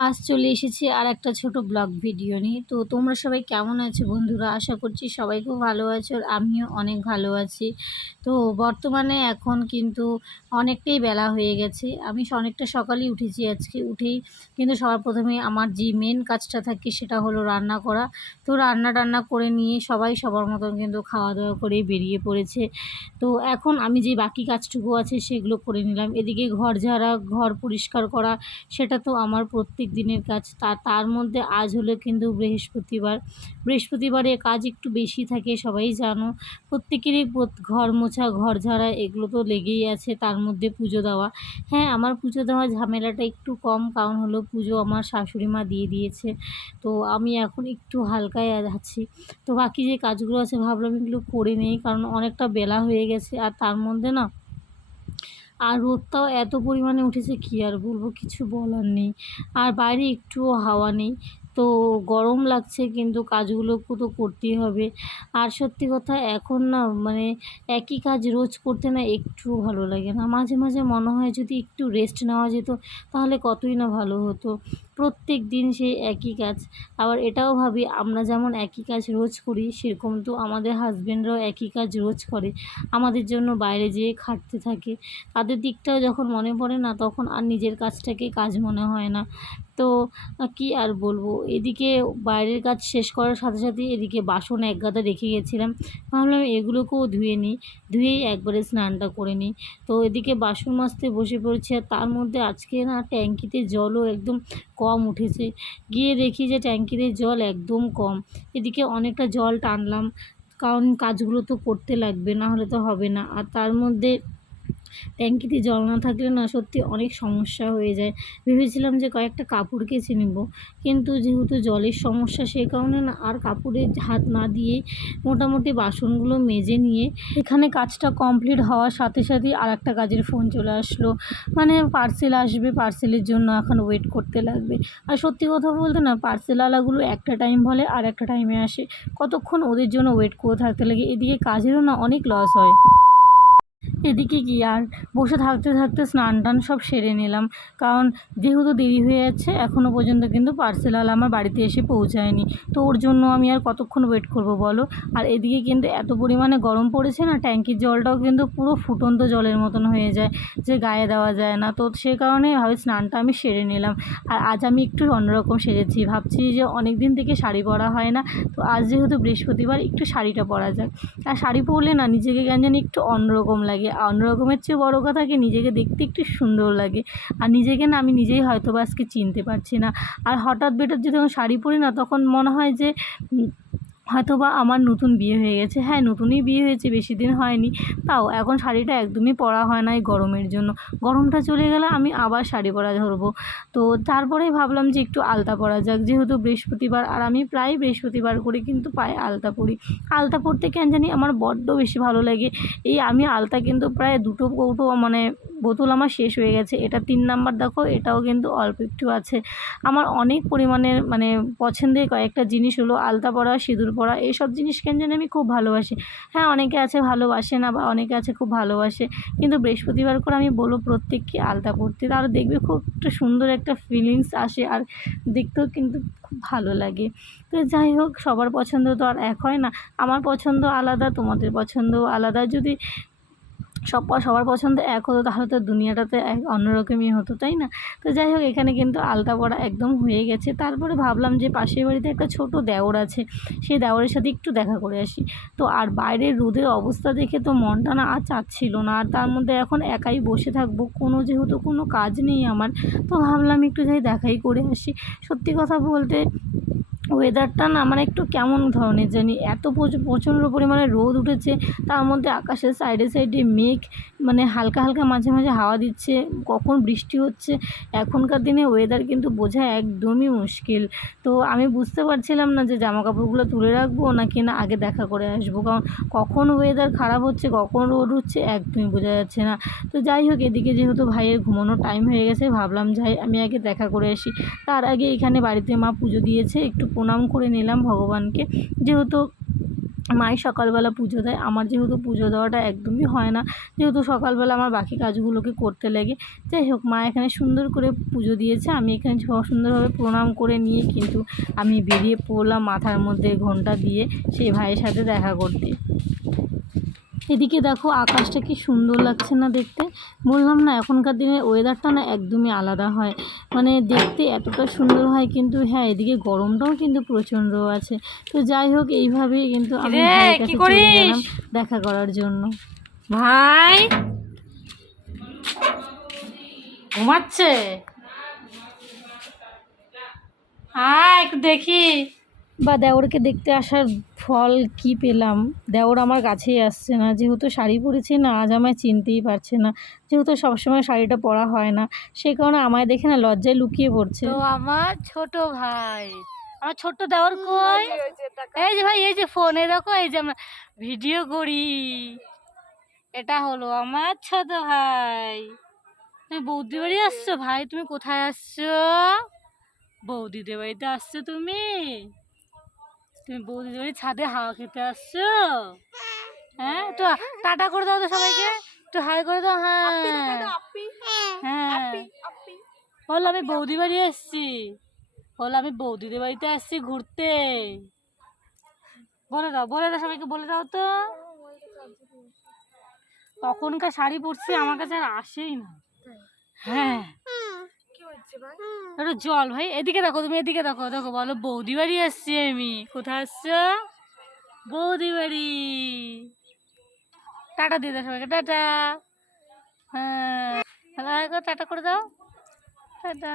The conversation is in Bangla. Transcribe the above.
আজ চলে এসেছি আর একটা ছোট ব্লগ ভিডিও নিয়ে। তো তোমরা সবাই কেমন আছো বন্ধুরা? আশা করছি সবাই খুব ভালো আছো আর আমিও অনেক ভালো আছি। তো বর্তমানে এখন কিন্তু অনেকটাই বেলা হয়ে গেছে। আমি অনেকটা সকালেই উঠেছি আজকে উঠেই। কিন্তু সবার প্রথমে আমার যে মেন কাজটা থাকে সেটা হলো রান্না করা। তো রান্না টান্না করে নিয়ে সবাই সবার মতন কিন্তু খাওয়া দাওয়া করে বেরিয়ে পড়েছে। তো এখন আমি যে বাকি কাজটুকু আছে সেগুলো করে নিলাম। এদিকে ঘর ঝাড়া, ঘর পরিষ্কার করা, সেটা তো আমার প্রত্যেক দিনের কাজ। তা, তার মধ্যে আজ হলো কিন্তু বৃহস্পতিবার। বৃহস্পতিবারে কাজ একটু বেশি থাকে, সবাই জানো। প্রত্যেকেরই ঘর মোছা, ঘর ঝাড়া, এগুলো তো লেগেই আছে তার মধ্যে পুজো দেওয়া। হ্যাঁ আমার পুজো দেওয়া ঝামেলাটা একটু কম, কারণ হলো পুজো আমার শাশুড়ি মা দিয়ে দিয়েছে। তো আমি এখন একটু হালকায় আছি। তো বাকি যে কাজগুলো আছে, ভাবলাম এগুলো করে নেই, কারণ অনেকটা বেলা হয়ে গেছে, আর তার মধ্যে না আর রোদটাও এত পরিমাণে উঠেছে, কি আর বলব, কিছু বলার নেই। আর বাইরে একটুও হাওয়া নেই, তো গরম লাগছে কিন্তু কাজগুলো তো করতেই হবে। আর সত্যি কথা, এখন না মানে একই কাজ রোজ করতে না একটুও ভালো লাগে না। মাঝে মাঝে মনে হয় যদি একটু রেস্ট নেওয়া যেত, তাহলে কতই না ভালো হতো। প্রত্যেক দিন সেই একই কাজ। আবার এটাও ভাবি, আমরা যেমন একই কাজ রোজ করি, সেরকম তো আমাদের হাজব্যান্ডরাও একই কাজ রোজ করে। আমাদের জন্য বাইরে যেয়ে খাটতে থাকে। তাদের দিকটাও যখন মনে পড়ে না, তখন আর নিজের কাজটাকে কাজ মনে হয় না। তো কি আর বলব? এদিকে বাইরের কাজ শেষ করার সাথে সাথে এদিকে বাসন এক গাদা রেখে গেছিলাম। ভাবলাম এগুলোকেও ধুয়ে নিই, ধুয়েই একবারে স্নানটা করে নিই। তো এদিকে বাসন মাজতে বসে পড়েছি আর তার মধ্যে আজকে না ট্যাঙ্কিতে জলও একদম কম উঠেছে। গিয়ে দেখি যে ট্যাঙ্কিতে জল একদম কম। এদিকে অনেকটা জল টানলাম। কারণ কাজগুলো তো করতে লাগবে, না হলে তো হবে না। আর তার মধ্যে ট্যাঙ্কিতে জল না থাকলে না সত্যি অনেক সমস্যা হয়ে যায়। ভেবেছিলাম যে কয়েকটা কাপড় কেচে নেব। কিন্তু যেহেতু জলের সমস্যা সেই কারণে না আর কাপড়ে হাত না দিয়ে মোটামুটি বাসনগুলো মেজে নিয়ে এখানে কাজটা কমপ্লিট হওয়ার সাথে সাথেই আর একটা কাজের ফোন চলে আসলো। মানে পার্সেল আসবে, পার্সেলের জন্য এখন ওয়েট করতে লাগবে। আর সত্যি কথা বলতে না, পার্সেলওয়ালাগুলো একটা টাইম বলে আর একটা টাইমে আসে। কতক্ষণ ওদের জন্য ওয়েট করে থাকতে লাগে? এদিকে কাজেরও না অনেক লস হয়। এদিকে কি? আর বসে থাকতে থাকতে স্নান টান সব সেরে নিলাম। কারণ যেহেতু দেরি হয়ে যাচ্ছে এখনও পর্যন্ত কিন্তু পার্সেলওয়ালা আমার বাড়িতে এসে পৌঁছায়নি। তো ওর জন্য আমি আর কতক্ষণ ওয়েট করব বলো? আর এদিকে কিন্তু এত পরিমাণে গরম পড়েছে না, ট্যাঙ্কির জলটাও কিন্তু পুরো ফুটন্ত জলের মতন হয়ে যায় যে গায়ে দেওয়া যায় না। তো সে কারণে ভাবে স্নানটা আমি সেরে নিলাম। আর আজ আমি একটু অন্যরকম সেরেছি ভাবছি যে অনেক দিন থেকে শাড়ি পরা হয় না। তো আজ যেহেতু বৃহস্পতিবার, একটু শাড়িটা পরা যাক। আর শাড়ি পরলে না, নিজেকে কেন জানি একটু অন্যরকম লাগে। অন্যরকমের চেয়ে বড়ো কথা কি নিজেকে দেখতে একটু সুন্দর লাগে। আর নিজেকে না আমি নিজেই হয়তো বা আজকে চিনতে পারছি না। আর হঠাৎ বেটার যদি শাড়ি পরি না, তখন মনে হয় যে হয়তো বা আমার নতুন বিয়ে হয়ে গেছে। হ্যাঁ নতুনই বিয়ে হয়েছে, বেশি দিন হয়নি। তাও এখন শাড়িটা একদমই পরা হয় না এই গরমের জন্য। গরমটা চলে গেলে আমি আবার শাড়ি পরা ধরবো। তো তারপরেই ভাবলাম যে একটু আলতা পরা যাক। যেহেতু বৃহস্পতিবার আর আমি প্রায় বৃহস্পতিবার করে কিন্তু পায়ে আলতা পরি। আলতা পরতে কেন জানি আমার বড্ড বেশি ভালো লাগে। এই আমি আলতা কিন্তু প্রায় দুটো কৌটো মানে বোতল আমার শেষ হয়ে গেছে। এটা তিন নাম্বার দেখো, এটাও কিন্তু অল্প একটু আছে। আমার অনেক পরিমাণের মানে পছন্দের কয়েকটা জিনিস হলো আলতা পরা সিঁদুর পরা এইসব জিনিস কেন জানি আমি খুব ভালোবাসি। হ্যাঁ অনেকে আছে ভালোবাসে না বা অনেকে আছে খুব ভালোবাসে, কিন্তু বৃহস্পতিবার করে আমি বলব প্রত্যেককে আলতা পরতে। তার দেখবে খুব একটা সুন্দর একটা ফিলিংস আসে আর দেখতেও কিন্তু খুব ভালো লাগে। তো যাই হোক, সবার পছন্দ তো আর এক হয় না। আমার পছন্দ আলাদা, তোমাদের পছন্দও আলাদা। যদি সব সবার পছন্দ এক হতো, তাহলে তো দুনিয়াটাতে এক অন্যরকমই হতো, তাই না? তো যাই হোক, এখানে কিন্তু আলতা পড়া একদম হয়ে গেছে। তারপরে ভাবলাম যে পাশের বাড়িতে একটা ছোট দেওর আছে, সেই দেওরের সাথে একটু দেখা করে আসি। তো আর বাইরের রোদের অবস্থা দেখে তো মনটা না আর চাচ্ছিল না, আর তার মধ্যে এখন একাই বসে থাকব, কোনো যেহেতু কোনো কাজ নেই আমার, তো ভাবলাম একটু যাই দেখাই করে আসি। সত্যি কথা বলতে ওয়েদারটা না মানে একটু কেমন ধরনের জানি? এত প্রচণ্ড পরিমাণে রোদ উঠেছে, তার মধ্যে আকাশের সাইডে সাইডে মেঘ মানে হালকা হালকা মাঝে মাঝে হাওয়া দিচ্ছে, কখন বৃষ্টি হচ্ছে, এখনকার দিনে ওয়েদার কিন্তু বোঝা একদমই মুশকিল। তো আমি বুঝতে পারছিলাম না যে জামা কাপড়গুলো তুলে রাখব নাকি না আগে দেখা করে আসব, কারণ কখন ওয়েদার খারাপ হচ্ছে, কখন রোদ উঠছে একদমই বোঝা যাচ্ছে না। তো যাই হোক, এদিকে যেহেতু ভাইয়ের ঘুমানোর টাইম হয়ে গেছে, ভাবলাম যাই আমি আগে দেখা করে আসি। তার আগে এখানে বাড়িতে মা পুজো দিয়েছে, একটু প্রণাম করে নিলাম ভগবানকে। যেহেতু মাই সকালবেলা পুজো দেয়, আমার যেহেতু পুজো দেওয়াটা একদমই হয় না। যেহেতু সকালবেলা আমার বাকি কাজগুলোকে করতে লাগে। যাই হোক, মা এখানে সুন্দর করে পুজো দিয়েছে। আমি এখানে সুন্দরভাবে প্রণাম করে নিয়ে কিন্তু আমি বেরিয়ে পড়লাম মাথার মধ্যে ঘণ্টা দিয়ে সেই ভাইয়ের সাথে দেখা করতে। এদিকে দেখো আকাশটা কি সুন্দর লাগছে না দেখতে। বললাম না এখনকার দিনে ওয়েদারটা না একদমই আলাদা হয়। মানে দেখতে এতটা সুন্দর হয় কিন্তু হ্যাঁ এদিকে গরমটাও কিন্তু প্রচণ্ড আছে। তো যাই হোক এইভাবেই কিন্তু আমি কাছে চলে গেলাম দেখা করার জন্য। ভাই! ঘুমাচ্ছে? হ্যাঁ একটু দেখি। বা দেওরকে দেখতে আসার ফল কি পেলাম? দেওর আমার কাছেই আসছে না। যেহেতু শাড়ি পরেছি না আজ আমায় চিনতেই পারছে না। যেহেতু সবসময় শাড়িটা পরা হয় না সেই কারণে আমায় দেখে না লজ্জায় লুকিয়ে পড়ছে। তো আমার ছোট ভাই। আমার ছোট্ট দেওয়ার কই? এই যে ভাই এই যে ফোনে দেখো এই যে আমরা ভিডিও করি। এটা হলো আমার ছোট ভাই। তুমি বৌদি বাড়ি আসছো ভাই? তুমি কোথায় আসছো? বৌদিদের বাড়িতে আসছো তুমি? তুমি বৌদি বাড়ি ছাদে হাওয়া খেতে আসছো? হ্যাঁ তো টাটা করে দাও তো সবাইকে। একটু হাই করে দাও হ্যাঁ। হ্যাঁ। বল আমি বৌদি বাড়ি এসছি। বল আমি বৌদিদের বাড়িতে আসছি ঘুরতে। বলে দাও বলে দাও সবাইকে বলে দাও তো। তখনকার শাড়ি পরছি আমার কাছে আর আসেই না। হ্যাঁ। একটু জল ভাই, এদিকে দেখো তুমি, এদিকে দেখো দেখো বলো, বৌদি বাড়ি আসছি আমি। কোথায় আসছো? বৌদি বাড়ি। টাটা দিয়ে দাও সবাইকে, টাটা। হ্যাঁ টাটা করে দাও। টাটা।